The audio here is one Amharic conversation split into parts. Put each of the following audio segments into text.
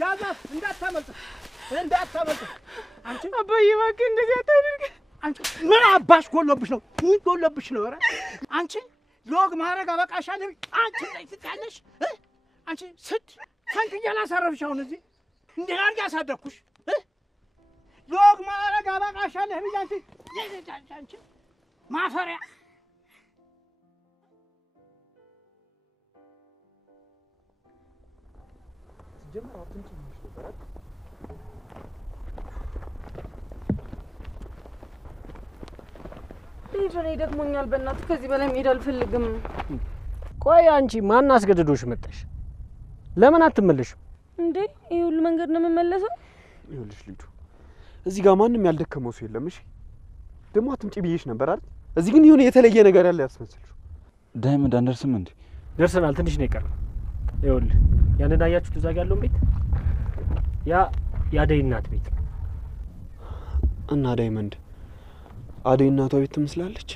ያዛት እንዳታመልጥ አንቺ አባዬ እባክህ እንደዚህ አታድርግ አንቺ ምን አባሽ ጎሎብሽ ነው ኧረ አንቺ ሎግ ማረጋ በቃሻል አንቺ ትያለሽ አንቺ ስድ ታንክኛላ ሳረፍሽ አሁን እዚህ እንዴ አርጋ ያሳደኩሽ ሎግ ማረጋ በቃሻል ህብያንቺ አንቺ ማፈሪያ ጀመር አጥንት ነው ይሽበራል ልጅኔ ደክሞኛል በእናትህ ከዚህ በላይ መሄድ አልፈልግም ቆይ አንቺ ማን አስገድዶሽ መጣሽ ለምን አትመለሽም እንዴ ይሄ ሁሉ መንገድ ነው የምመለሰው ይኸውልሽ ልጁ እዚህ ጋር ማንንም ያልደከመው ሰው የለም እሺ ደሞ አትምጪ ብዬሽ ነበር አይደል እዚህ ግን የሆነ የተለየ ነገር ያለ ያስመስልሽ ዳይመንድ አንደርስም እንዴ ደርሰናል ትንሽ ነው የቀረው ይኸውልህ ያንን አያችሁት እዛ ጋር ያለውን ቤት ያደይ እናት ቤት እና ዳይመንድ አደይ እናቷ ቤት ትመስላለች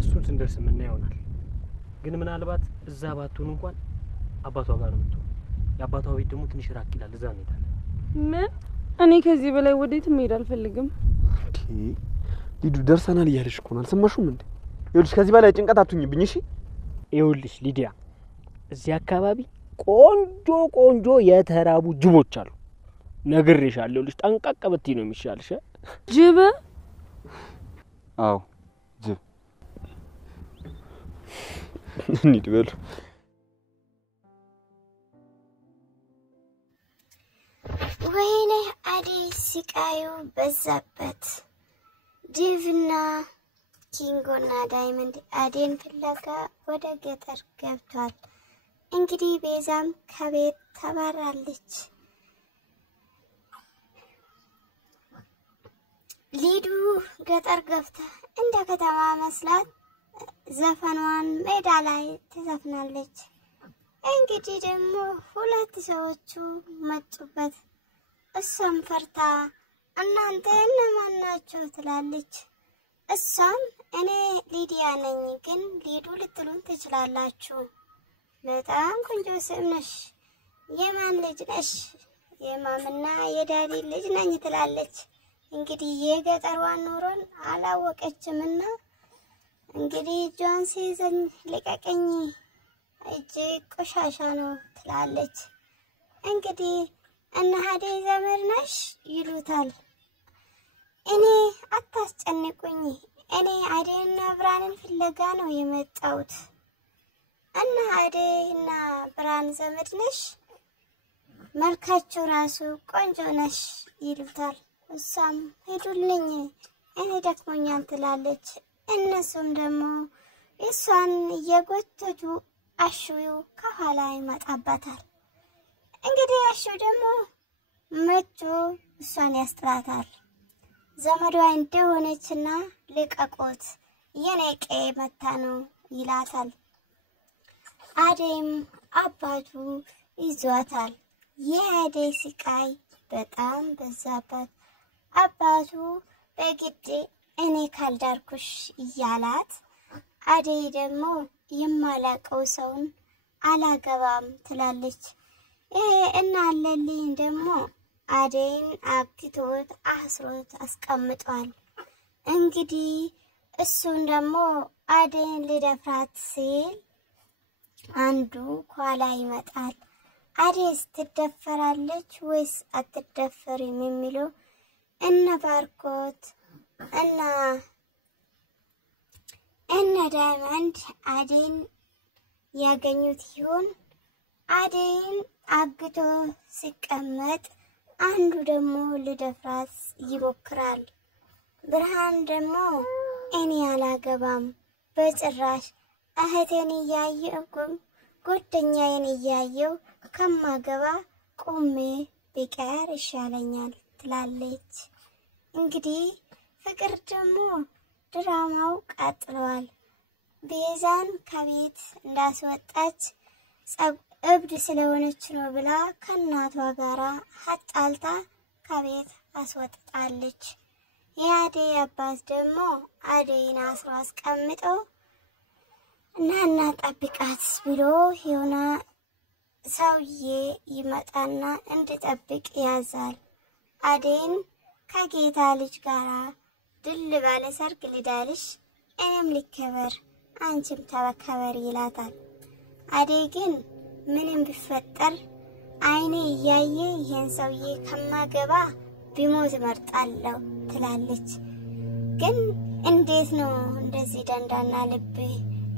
እሱን ስንደርስ ምን ይሆናል ግን ምናልባት እዛ ባትሆን እንኳን አባቷ ጋር ነው የምትሆነው የአባቷ ቤት ደግሞ ትንሽ ራቅ ይላል እዛ ነው ይታል ምን እኔ ከዚህ በላይ ወዴትም መሄድ አልፈልግም ሊዱ ደርሰናል እያለሽ እኮ ነው አልሰማሽም እንዴ ይኸውልሽ ከዚህ በላይ ጭንቀት አትሁኝብኝ እሺ ይኸውልሽ ሊዲያ እዚህ አካባቢ ቆንጆ የተራቡ ጅቦች አሉ ነግሬሻለሁ ይኸውልሽ ጠንቀቅ ብትይ ነው የሚሻልሽ ጅብ አዎ ጅብ እንሂድ በሉ ወይኔ አደይ ሲቃዩ በዛበት ዲቭና ኪንጎና ዳይመንድ አደይን ፍለጋ ወደ ገጠር ገብቷል እንግዲህ ቤዛም ከቤት ተባራለች ሊዱ ገጠር ገብታ እንደ ከተማ መስላት ዘፈኗን ሜዳ ላይ ትዘፍናለች እንግዲህ ደግሞ ሁለት ሰዎቹ መጡበት እሷም ፈርታ እናንተ እነማን ናችሁ ትላለች እሷም እኔ ሊዲያ ነኝ ግን ሊዱ ልትሉን ትችላላችሁ በጣም ቆንጆ ስም ነሽ የማን ልጅ ነሽ የማምና የዳዲ ልጅ ነኝ ትላለች እንግዲህ የገጠሯን ኑሮን አላወቀችምና እንግዲህ ጆን ሲዘን ልቀቀኝ እጄ ቆሻሻ ነው ትላለች እንግዲህ እና አደይ ዘመድ ነሽ ይሉታል እኔ አታስጨንቁኝ እኔ አደይና ብርሃንን ፍለጋ ነው የመጣሁት እና አደይና ብርሃን ዘመድ ነሽ መልካችሁ ራሱ ቆንጆ ነሽ ይሉታል እሷም ሄዱልኝ እኔ ደክሞኛል ትላለች እነሱም ደግሞ እሷን እየጎተቱ አሹዩ ከኋላ ይመጣባታል እንግዲህ አሹ ደግሞ መጥቶ እሷን ያስጥላታል ዘመዷ እንደሆነችና ልቀቆት የኔቄ መታ ነው ይላታል አደይም አባቱ ይዟታል የአደይ ስቃይ በጣም በዛባት አባቱ በግድ እኔ ካልዳርኩሽ እያላት አደይ ደግሞ የማላቀው ሰውን አላገባም ትላለች እና አለልኝ ደግሞ አደይን አግቶት አስሮት አስቀምጧል እንግዲህ እሱን ደግሞ አደይን ሊደፍራት ሲል አንዱ ኋላ ይመጣል አደይስ ትደፈራለች ወይስ አትደፈርም የሚለው እነ ባርኮት እና ዳይመንድ አደይን ያገኙት ይሆን አደይን አግቶ ሲቀመጥ አንዱ ደግሞ ሊደፍራት ይሞክራል ብርሃን ደግሞ እኔ አላገባም በጭራሽ እህቴን እያየሁ ጓደኛዬን እያየሁ ከማገባ ቆሜ ቢቀር ይሻለኛል ትላለች እንግዲህ ፍቅር ደግሞ ድራማው ቀጥሏል ቤዛን ከቤት እንዳስወጣች እብድ ስለሆነች ነው ብላ ከናቷ ጋራ አጣልታ ከቤት አስወጣለች የአደይ አባት ደግሞ አደይን አስሮ አስቀምጦ እናና ጠብቃት ብሎ የሆነ ሰውዬ ይመጣና እንድጠብቅ ያዛል። አደይን ከጌታ ልጅ ጋራ ድል ባለ ሰርግ ልዳልሽ፣ እኔም ልከበር አንቺም ተከበሪ ይላታል። አደይ ግን ምንም ቢፈጠር አይኔ እያየ ይሄን ሰውዬ ከማገባ ቢሞት እመርጣለሁ ትላለች። ግን እንዴት ነው እንደዚህ ደንዳና ልብ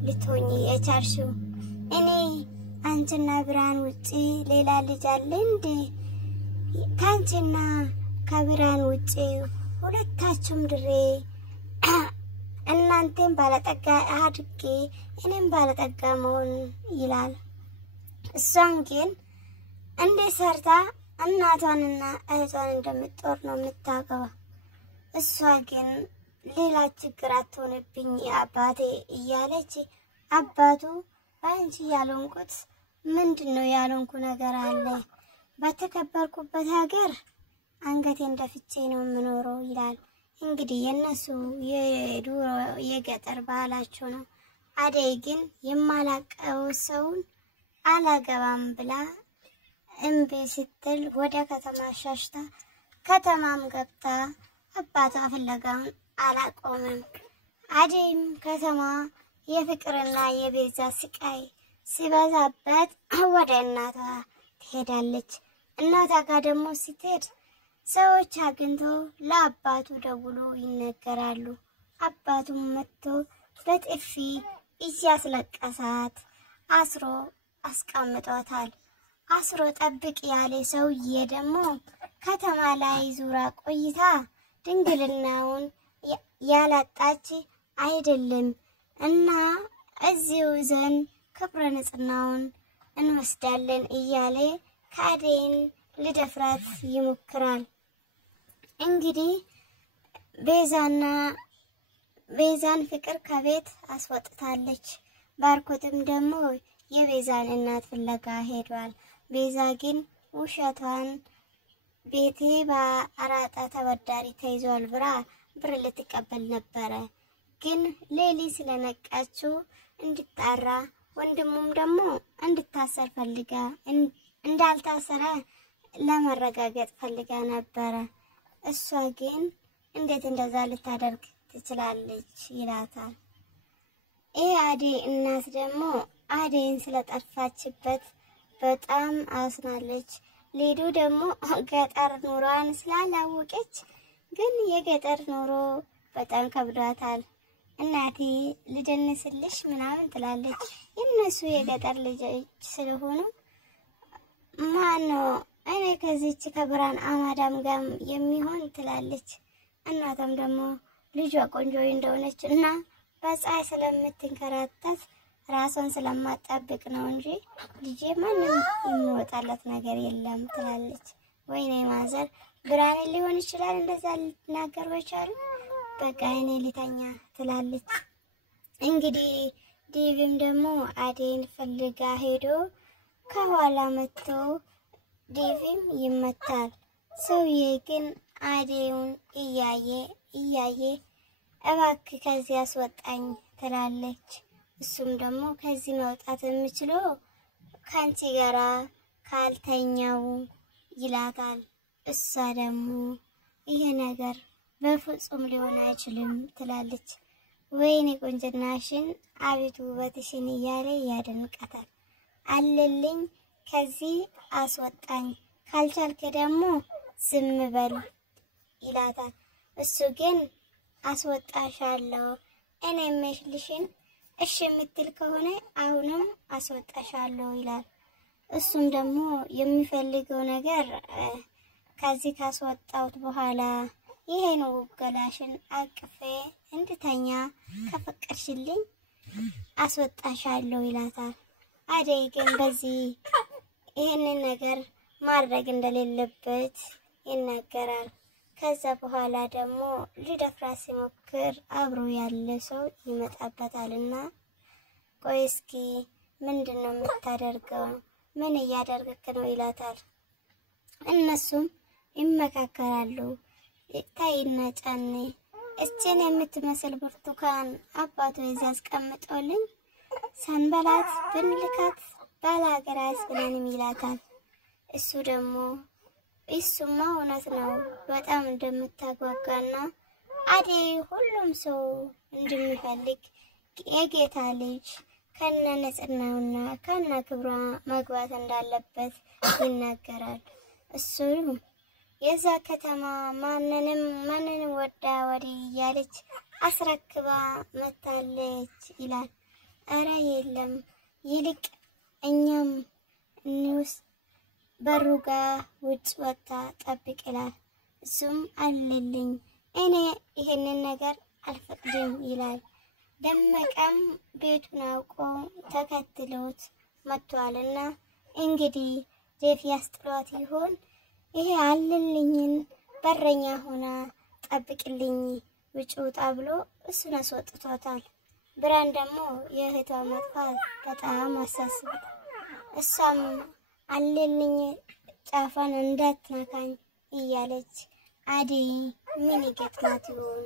ልትሆኚ የቻልሽው? እኔ አንቺና ብርሃን ውጪ ሌላ ልጅ አለ እንዴ? ካንቺና ከብርሃን ውጪ ሁለታችሁም ድሬ እናንተም ባለጠጋ አድርጌ እኔም ባለጠጋ መሆን ይላል። እሷን ግን እንዴት ሰርታ እናቷንና እህቷን እንደምትጦር ነው የምታውቀው። እሷ ግን ሌላ ችግር አትሆንብኝ አባቴ እያለች አባቱ አንቺ ያልሆንኩት ምንድነው ያልሆንኩ ነገር አለ? በተከበርኩበት ሀገር አንገቴን ደፍቼ ነው የምኖረው ይላል። እንግዲህ የነሱ የዱሮ የገጠር ባህላቸው ነው። አደይ ግን የማላቀው ሰውን አላገባም ብላ እምቢ ስትል ወደ ከተማ ሻሽታ ከተማም ገብታ አባቷ ፍለጋውን አላቆመም። አደይም ከተማ የፍቅርና የቤዛ ስቃይ ሲበዛበት ወደ እናቷ ትሄዳለች። እናቷ ጋር ደግሞ ስትሄድ ሰዎች አግኝቶ ለአባቱ ደውሎ ይነገራሉ። አባቱም መጥቶ በጥፊ እያስለቀሳት አስሮ አስቀምጧታል። አስሮ ጠብቅ ያለ ሰውዬ ደግሞ ከተማ ላይ ዙራ ቆይታ ድንግልናውን ያላጣች አይደለም እና እዚሁ ዘን ክብረ ንጽሕናውን እንወስዳለን እያለ ከአደይን ልደፍራት ይሞክራል። እንግዲህ ቤዛን ፍቅር ከቤት አስወጥታለች። ባርኮትም ደግሞ የቤዛን እናት ፍለጋ ሄዷል። ቤዛ ግን ውሸቷን ቤቴ በአራጣ ተበዳሪ ተይዟል ብር ልትቀበል ነበረ። ግን ሌሊ ስለነቃችው እንድጣራ ወንድሙም ደግሞ እንድታሰር ፈልጋ እንዳልታሰረ ለመረጋገጥ ፈልጋ ነበረ። እሷ ግን እንዴት እንደዛ ልታደርግ ትችላለች ይላታል። ይሄ አደይ እናት ደግሞ አደይን ስለጠፋችበት በጣም አዝናለች። ሌዱ ደግሞ ገጠር ኑሯን ስላላወቀች ግን የገጠር ኑሮ በጣም ከብዷታል። እናቴ ልደንስልሽ ምናምን ትላለች። የነሱ የገጠር ልጆች ስለሆኑ ማነው እኔ ከዚች ከብርሃን አማዳም ጋር የሚሆን ትላለች። እናቷም ደግሞ ልጇ ቆንጆ እንደሆነች እና በፀሐይ ስለምትንከራተት ራሷን ስለማጠብቅ ነው እንጂ ልጄ ማንም የሚወጣለት ነገር የለም ትላለች። ወይኔ ማዘር ብርሃን ሊሆን ይችላል እንደዛ ልትናገር ወይቻሉ በቃ እኔ ልተኛ ትላለች። እንግዲህ ዲቪም ደግሞ አደይን ፈልጋ ሄዶ ከኋላ መጥቶ ዲቪም ይመታል። ሰውዬ ግን አደይን እያየ እባክህ ከዚህ አስወጣኝ ትላለች። እሱም ደግሞ ከዚህ መውጣት የምችለው ካንቺ ጋራ ካልተኛው ይላታል። እሷ ደግሞ ይሄ ነገር በፍጹም ሊሆን አይችልም ትላለች። ወይኔ ቆንጅናሽን አቤቱ ውበትሽን እያለ ያደንቃታል። አለልኝ ከዚህ አስወጣኝ ካልቻልክ ደግሞ ዝም በል ይላታል። እሱ ግን አስወጣሻለሁ እኔ የምልሽን እሺ የምትል ከሆነ አሁንም አስወጣሻለሁ ይላል። እሱም ደግሞ የሚፈልገው ነገር ከዚህ ካስወጣውት በኋላ ይሄን ገላሽን አቅፌ እንድተኛ ከፈቀድሽልኝ አስወጣሻለሁ ይላታል። አደይ ግን በዚህ ይሄንን ነገር ማድረግ እንደሌለበት ይናገራል። ከዛ በኋላ ደግሞ ሊደፍራት ሲሞክር አብሮ ያለ ሰው ይመጣበታልና ቆይ እስኪ ምንድነው የምታደርገው? ምን እያደረግክ ነው ይላታል። እነሱም ይመካከራሉ። ታይና ጫኔ እችን የምትመስል ብርቱካን አባቱ እዚህ አስቀምጦልኝ ሳንበላት ብንልካት ባላገር አያስብለንም ይላታል። እሱ ደግሞ እሱማ እውነት ነው በጣም እንደምታጓጓና አደይ ሁሉም ሰው እንደሚፈልግ የጌታ ልጅ ከነ ንጽህናውና ከነ ክብሯ መግባት እንዳለበት ይናገራል። እሱ የዛ ከተማ ማንንም ወዳ ወዲ እያለች አስረክባ መታለች ይላል። አረ የለም ይልቅ እኛም እንውስ በሩጋ ውጭ ወጣ ጠብቅ ይላል። እሱም አለልኝ እኔ ይሄንን ነገር አልፈቅድም ይላል። ደመቀም ቤቱን አውቆ ተከትሎት መጥቷልና እንግዲህ ዴፍ ያስጥሏት ይሆን? ይሄ አለልኝን በረኛ ሆና ጠብቅልኝ ውጭ ውጣ ብሎ እሱን አስወጥቷታል። ብራን ደግሞ የእህቷ መጥፋት በጣም አሳስቧት እሷም አለልኝ ጫፋን እንዳትነካኝ እያለች አደይ ምን ይገጥማት ይሆን?